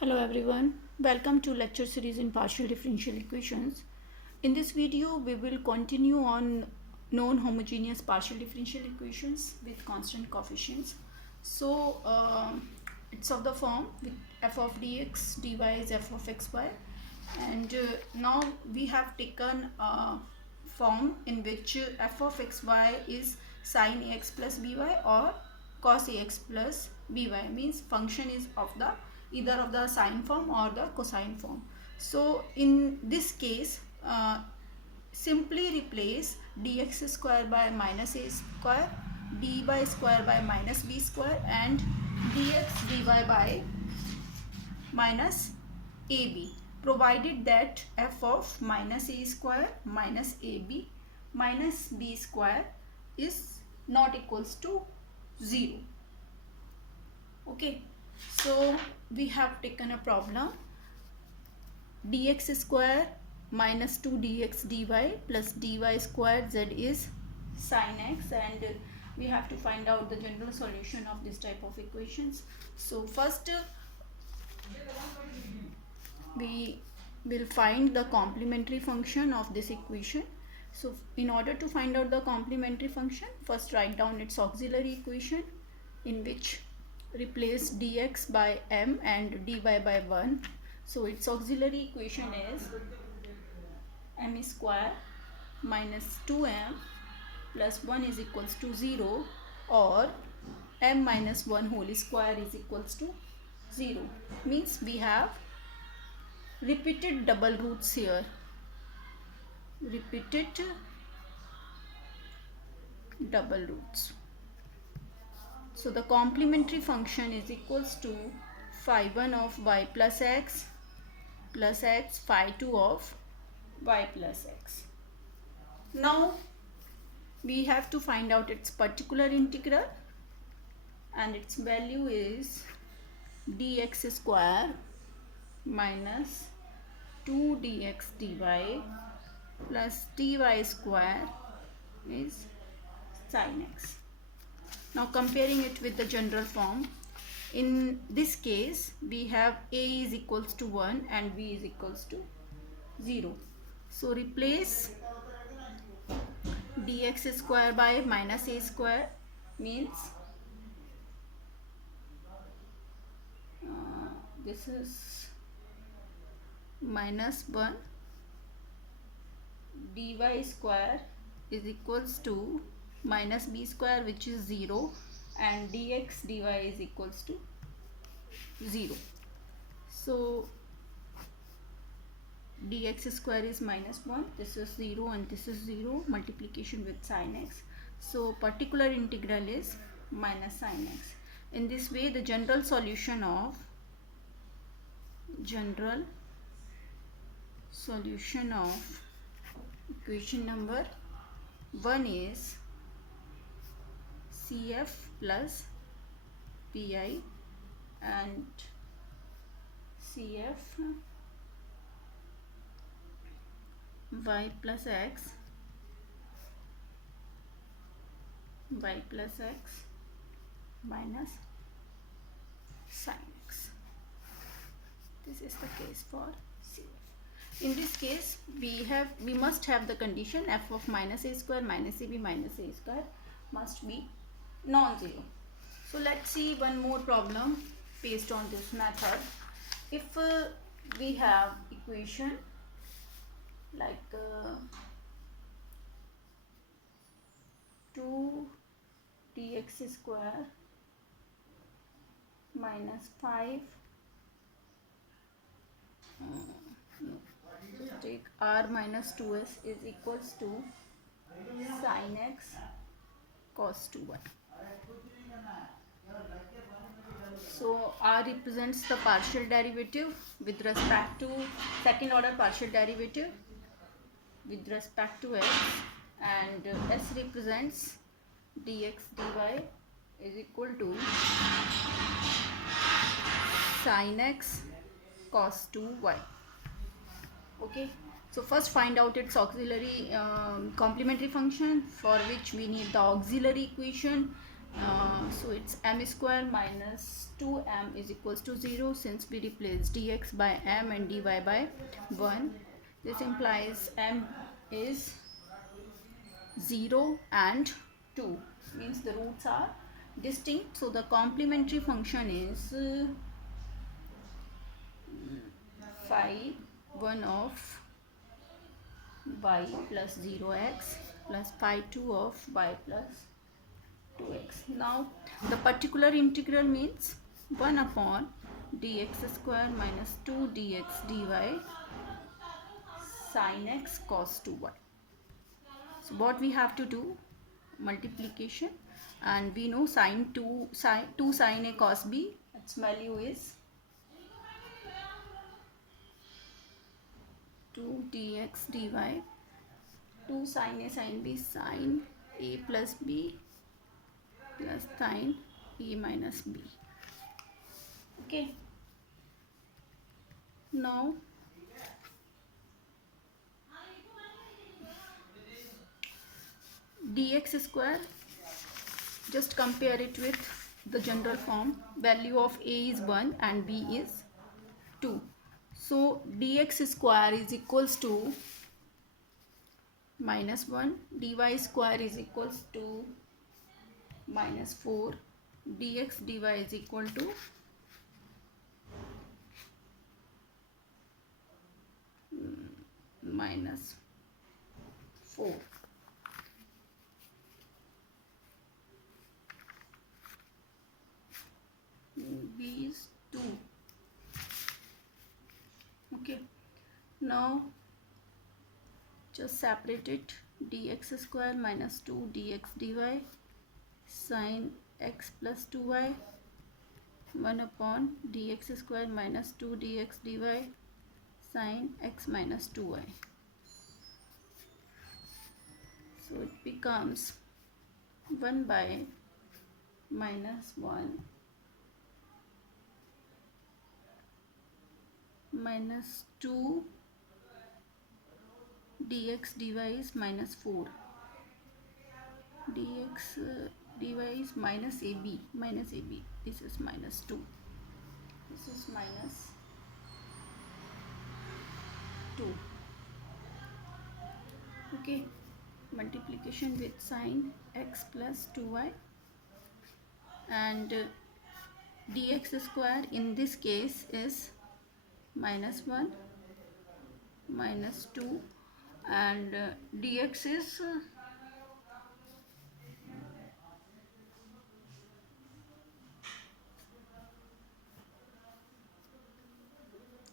Hello everyone, welcome to lecture series in partial differential equations. In this video we will continue on non-homogeneous partial differential equations with constant coefficients. So it's of the form with f of dx dy is f of xy, and now we have taken a form in which f of xy is sin ax plus by or cos ax plus by, means function is of the either of the sine form or the cosine form. So in this case simply replace dx square by minus a square, dy square by minus b square, and dx dy by minus ab, provided that f of minus a square minus ab minus b square is not equals to 0. Okay, so we have taken a problem dx square minus 2 dx dy plus dy square z is sin x, and we have to find out the general solution of this type of equations. So first we will find the complementary function of this equation. So in order to find out the complementary function, first write down its auxiliary equation, in which replace dx by m and dy by 1. So its auxiliary equation is m square minus 2m plus 1 is equals to 0, or m minus 1 whole square is equals to 0. Means we have repeated double roots here, repeated double roots. So the complementary function is equals to phi 1 of y plus x phi 2 of y plus x. Now we have to find out its particular integral, and its value is dx square minus 2 dx dy plus dy square is sin x. Now comparing it with the general form, in this case we have a is equals to 1 and b is equals to 0. So replace dx square by minus a square, means this is minus 1 dy square is equals to minus b square, which is 0, and dx dy is equals to 0. So dx square is minus 1, this is 0 and this is 0, multiplication with sin x. So particular integral is minus sin x. In this way the general solution of equation number 1 is CF plus PI, and CF y plus x minus sin x. This is the case for CF. In this case we must have the condition f of minus a square minus ab minus a square must be non-zero. So let's see one more problem based on this method. If we have equation like 2 dx square minus 5 take r minus 2s is equals to sin x cos 2y. So r represents the partial derivative with respect to second order partial derivative with respect to x, and s represents dx dy is equal to sin x cos 2y. Okay, so first find out its auxiliary complementary function, for which we need the auxiliary equation So it's m square minus 2m is equals to 0, since we replace dx by m and dy by 1. This implies m is 0 and 2, means the roots are distinct. So the complementary function is phi 1 of y plus 0x plus phi 2 of y plus 2x. Now the particular integral means 1 upon dx square minus 2 dx dy sin x cos 2y. So what we have to do, multiplication, and we know sin 2 sin a cos b, its value is 2 dx dy, 2 sin a sin b, sin a plus b plus sin a minus b. Okay, now dx square, just compare it with the general form. Value of a is 1 and b is 2. So dx square is equals to minus 1, dy square is equals to minus 4, dx dy is equal to minus 4. B is 2. Okay, now just separate it. Dx square minus 2 dx dy sin x plus 2y, 1 upon dx square minus 2 dx dy sin x minus 2y. So it becomes 1 by minus 1 minus 2 dx dy is minus 4, dx dy is minus ab, this is minus 2, this is minus 2. Okay, multiplication with sin x plus 2y, and dx square in this case is minus 1 minus 2, and dx is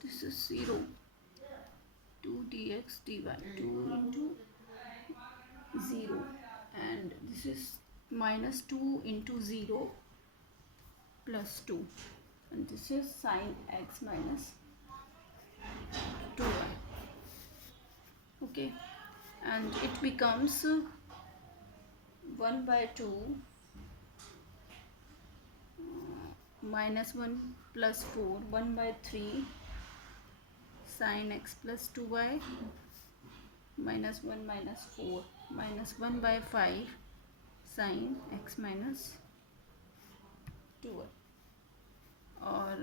this is 0, 2 dx dy, 2 into 0, and this is minus 2 into 0 plus 2, and this is sin x minus 2y. Okay, and it becomes 1 by 2 minus 1 plus 4, 1 by 3 sin x plus 2y minus 1 minus 4 minus 1 by 5 sin x minus 2y, or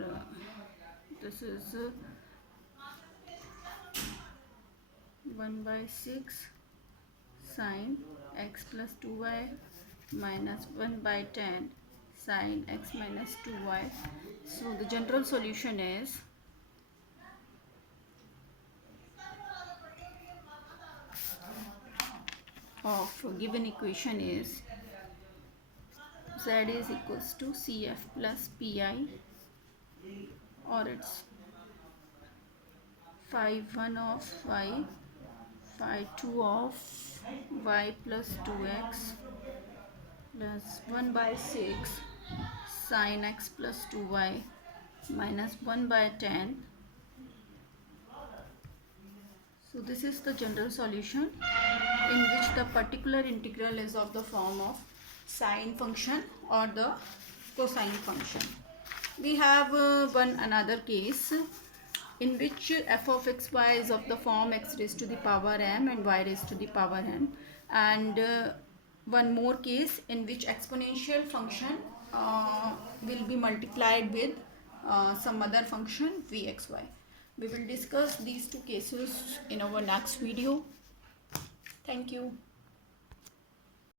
this is 1 by 6 sin x plus 2y minus 1 by 10 sin x minus 2y. So the general solution is of given equation is z is equals to cf plus pi, or it's phi 1 of y, phi 2 of y plus 2x plus 1 by 6 sin x plus 2y minus 1 by 10. So this is the general solution, in which the particular integral is of the form of sine function or the cosine function. We have another case in which f of x y is of the form x raised to the power m and y raised to the power n, and one more case in which exponential function will be multiplied with some other function vxy. We will discuss these two cases in our next video. Thank you.